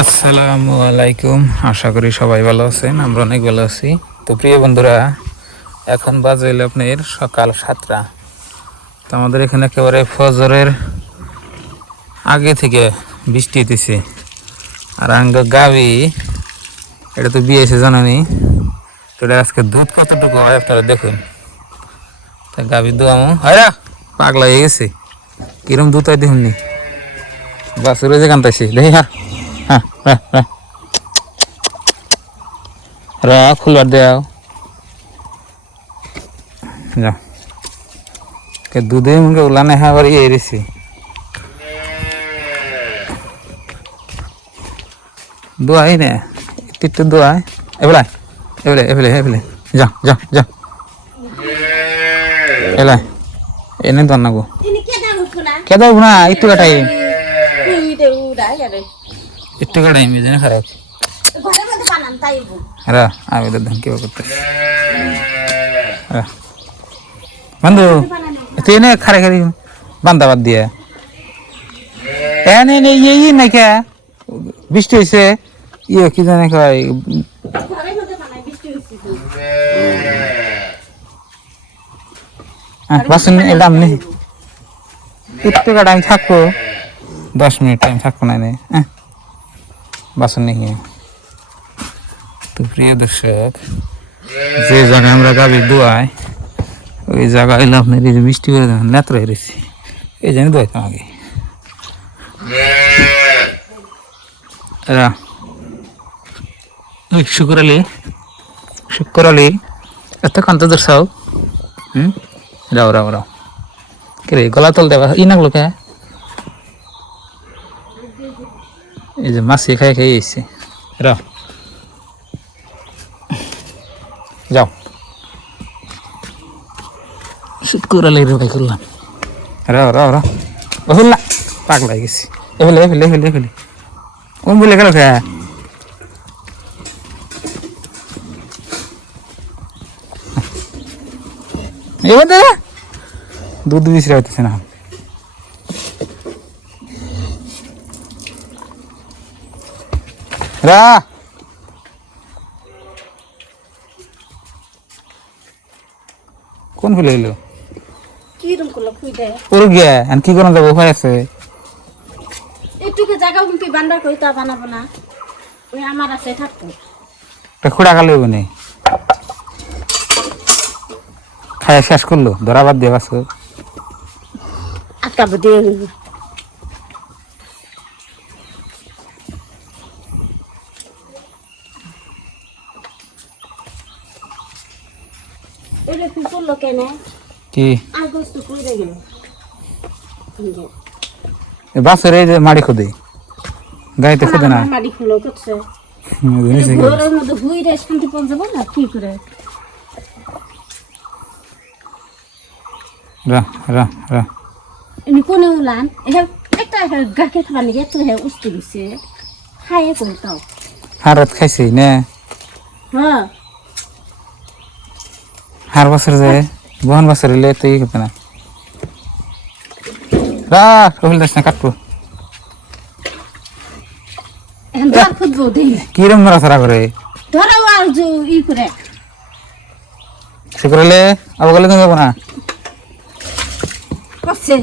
আসসালামু আলাইকুম। আশা করি সবাই ভালো আছেন, আমরা অনেক ভালো আছি। তো প্রিয় বন্ধুরা, এখন বাজে হইল আপনার সকাল 7টা। তো আমাদের এখানে একেবারে ফজরের আগে থেকে বৃষ্টি হইতেছে। আর আঙ্গ গাবি, এটা তো বিয়ে এসে জানানি, তো এটা আজকে দুধ কতটুকু হয় আপনারা দেখুন। তা গাবি দোয়ামো হ্যাঁ পাগলা হয়ে গেছে, কিরম দুধ হয় দেখুন নি। বাসুর যে কান্তাইছি দেখি। হ্যাঁ হ্যাঁ হ্যাঁ হ্যাঁ রা খুলবার দেও যাও কে দুধে মুখে উলানে হাবার ইয়ে এসেছি। দোয়াই না একটু দোয়াই এবেলা এবেলে এবেলে এবেলে যা যা যা এলাই এনে তো না গো কেদা না একটু কাটাই একটু কাটাই মেজে খারাপ রা আমি তো ধান কেবা করতে বন্ধু তুই এনে খারে খারি বান্দা বাদ দিয়ে এনে নেই ইয়ে না কে বৃষ্টি হয়েছে ইয়ে কি জানে কয় বাসন এলাম নেই একটু কাটা আমি থাকবো 10 মিনিট টাইম থাকবো না বাসন নেই। তো প্রিয় দর্শক, যে জায়গায় আমরা গাভী দোয়াই ওই জায়গা হইলে আপনার এই যে বৃষ্টি করে দেন নেত্র হেরেছি এই জন্য দোয়াইতাম আগে। শুক্র আলী এত কান্ত দর্শাও রাও রাও রাও কে গলা তল দেবা ই নাগলো কে এই যে মাছ খাই খাই এসছে রাও যাও শুক্র আলী রে ভাই করলাম রাও রাও রাও বল না পাগলা হয়ে গেছি এফেলে এফেলে এফেলে এফেলে কোন বলে গেল কে এবার দাদা দুধ বিছরা হইতেছে না রা কোন ফুলে এলো কি রকম করলো খুই দে ওর গিয়া আর কি করন যাবো উপায় আছে এটুকু জায়গা কিন্তু বান্দার কই তা বানাবো না ওই আমার আছে থাকতো তা খুড়া কালে বনে খায় শেষ করলো ধরাবাদ দিয়ে বাসো আটকাবো দিয়ে এটা কি করলো কেন কি আগস্ট কই দে গেল বাসের এই যে মাড়ি খুদে গাইতে খুদে না মাটি খুলো করছে জিনিস ঘরের মধ্যে হুই রে শান্তি পন যাব না কি করে রা রা রা ইনি কোনে উলান এটা একটা গাকে খাবার নিয়ে তো হে উস্তে গেছে খাইয়ে কই তাও হারত খাইছি না হ্যাঁ হার বছর যায় বহন বছর এলে তো ই করতে না রা কহিল দাস না কাটবো এখন ধর খুদবো দেই কিরম নড়াচড়া করে ধরো আর যে ই করে সে করলে অবগলে তুমি যাবো না করছে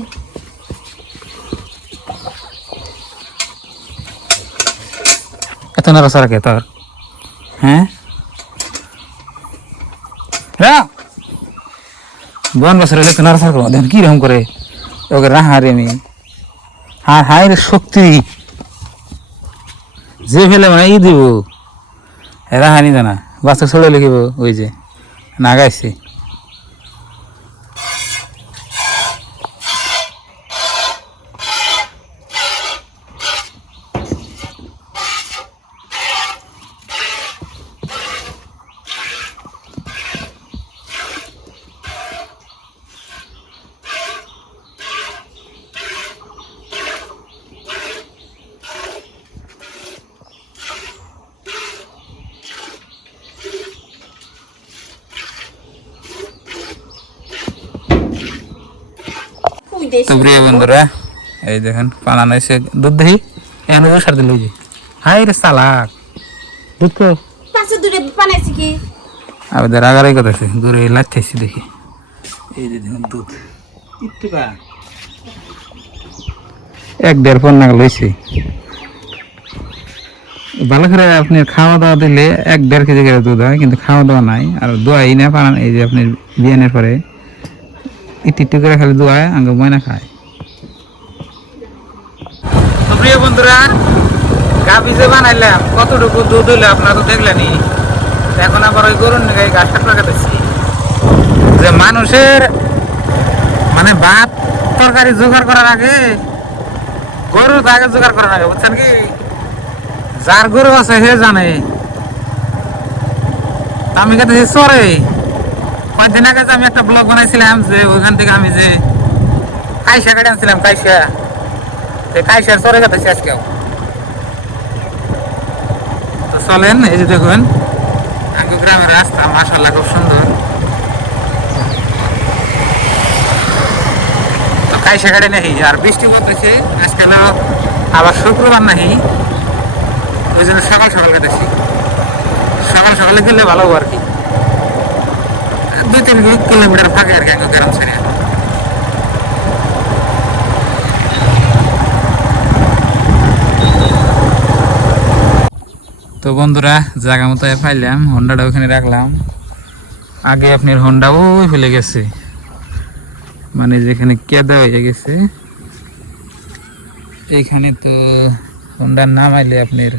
এত নড়াচড়া কে তোর হ্যাঁ রা বন বছর এলে তো নড়াচড়া করবো দেখুন কিরকম করে ওকে রাহারে আমি হার হাই রে শক্তি যে ফেলে মানে ই দিব রাহানি জানা বাচ্চা ছড়ে লিখিব ওই যে নাগাইছে তো প্রিয় বন্ধুরা, এই দেখেন পালানো এসে দুধ দেখি এখানে সার দিল যে হাই রে চালাক দুধ কো পাশে দূরে বানাইছি কি আবার রাগারাই করতেছে দূরে লাচ্ছাইছি দেখি এই যে দেখুন দুধ একটু বা 1-1.5 পণ নাগাল হয়েছে ভালো করে আপনি খাওয়া দাওয়া দিলে 1-1.5 কেজি করে দুধ হয় কিন্তু খাওয়া দাওয়া নাই আর দোয়াই না পান এই যে আপনি বিয়ানের পরে একটু করে খালি দোয়ায় আঙ্গ ময়না খায় তো প্রিয় বন্ধুরা গাভী যে বানাইলাম কতটুকু দুধ হইলো আপনারা তো দেখলেনি এখন আবার ওই গরুর গায়ে গাছটা লাগাতেছি যে মানুষের মানে ভাত তরকারি জোগাড় করার আগে গরুর আগে জোগাড় করার আগে বুঝছেন কি যার গরু আছে সে জানে আমি কাছে চরে কয়েকদিন আগে আমি একটা ব্লগ বানাইছিলাম যে ওইখান থেকে আমি যে কাইসা কাটে আনছিলাম কাইসার চরে কাটাছি আজকেও তো চলেন এই যে দেখুন আগে গ্রামের রাস্তা মাশাআল্লাহ খুব সুন্দর তো কাইসা কাটে নাহি আর বৃষ্টি পড়তেছে আজকে না আবার শুক্রবার নাহি ওই জন্য সকাল সকাল কেটেছি সকাল সকালে গেলে ভালো আর কি 2-3 কিলোমিটার ফাঁকে আর কি গ্রাম ছেড়ে তো বন্ধুরা জায়গা মতো পাইলাম হন্ডাটা ওখানে রাখলাম আগে আপনার হন্ডা ওই ফেলে গেছে মানে যেখানে কেদা হয়ে গেছে এইখানে তো হন্ডার নাম আইলে আপনার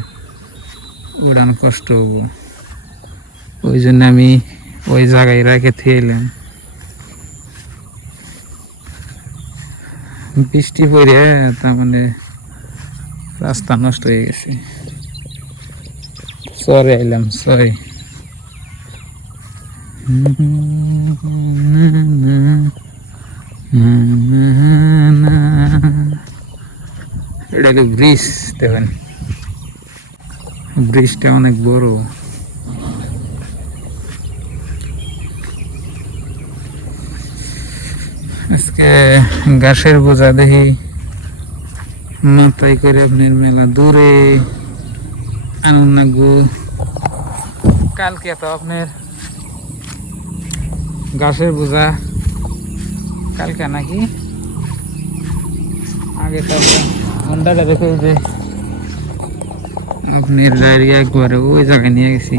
উড়ান কষ্ট হবো ওই জন্য আমি ওই জায়গায় রেখে থিয়েলাম বৃষ্টি পড়ে তার মানে রাস্তা নষ্ট হয়ে গেছে সরে আইলাম সরি এটা হলো ব্রিজ দেখেন ব্রিজটা অনেক বড় আজকে ঘাসের বোঝা দেখি মাথায় করে আপনার মেলা দূরে আনন্দ কালকে তো আপনার ঘাসের বোঝা কালকে নাকি আগে তো হন্ডাটা দেখে যে আপনার ডায়রিয়া একবারে ওই জায়গায় নিয়ে গেছি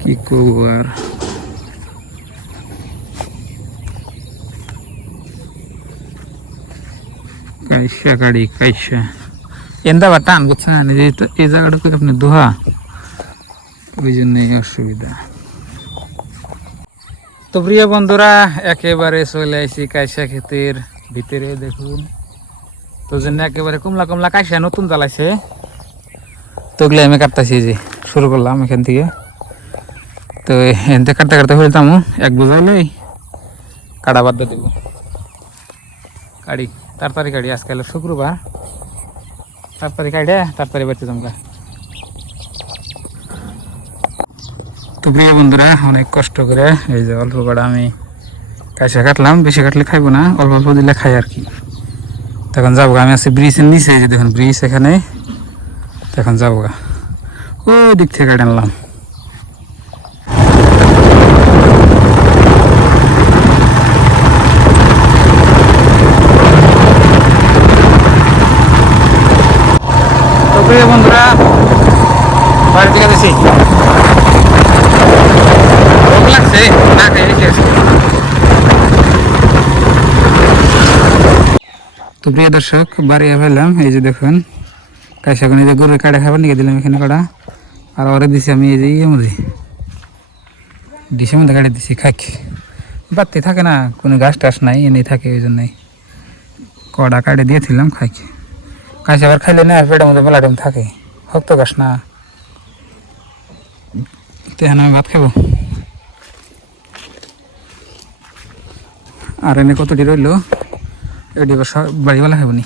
কি করবো আর কাইসা গাড়ি কাইসা এন্দা বা টান বুঝছেন এই জায়গাটা করে আপনি দোহা ওই জন্যই অসুবিধা তো প্রিয় বন্ধুরা একেবারে চলে আসি কাইসা ক্ষেতের ভিতরে দেখুন তো জন্য একেবারে কমলা কমলা কাইসা নতুন জ্বালাইছে তো ওগুলো আমি কাটতেছি যে শুরু করলাম এখান থেকে তো এনতে কাটতে কাটতে ফেলতাম এক বোঝাইলে কাটা বাদ দেব গাড়ি তাড়াতাড়ি গাড়ি আজকে হলো শুক্রবার তাড়াতাড়ি কাটে তাড়াতাড়ি বাড়তে জমকা তো প্রিয় বন্ধুরা অনেক কষ্ট করে এই যে অল্প কটা আমি কাইসা কাটলাম বেশি কাটলে খাইবো না অল্প অল্প দিলে খাই আর কি তখন যাবো আমি আছি ব্রিজের নিচে যে দেখুন ব্রিজ এখানে তখন যাবো ও দিক থেকে কাটে আনলাম তো প্রিয় বন্ধুরা বাড়ি থেকে গেছি ভোগ লাগছে না খেয়ে গেছি তো প্রিয় দর্শক বাড়ি ফেললাম এই যে দেখুন কাইসা কোন যে গরুর কাটা খাবার নিয়ে দিলাম এখানে কটা আর ওরে দিছি আমি এই যে ইয়ের মধ্যে ডিশের মধ্যে কাটে দিছি খাক বাড়তে থাকে না কোনো ঘাস টাস নাই এনেই থাকে ওই জন্যই কটা কাটে দিয়েছিলাম খাই কাইসা আবার খাইলে না পেটের মধ্যে মেলাটাম থাকে শক্ত ঘাস না তো এখন আমি ভাত খাবো আর এনে কতটি রইল এটি বাড়িওয়ালা খাবো নি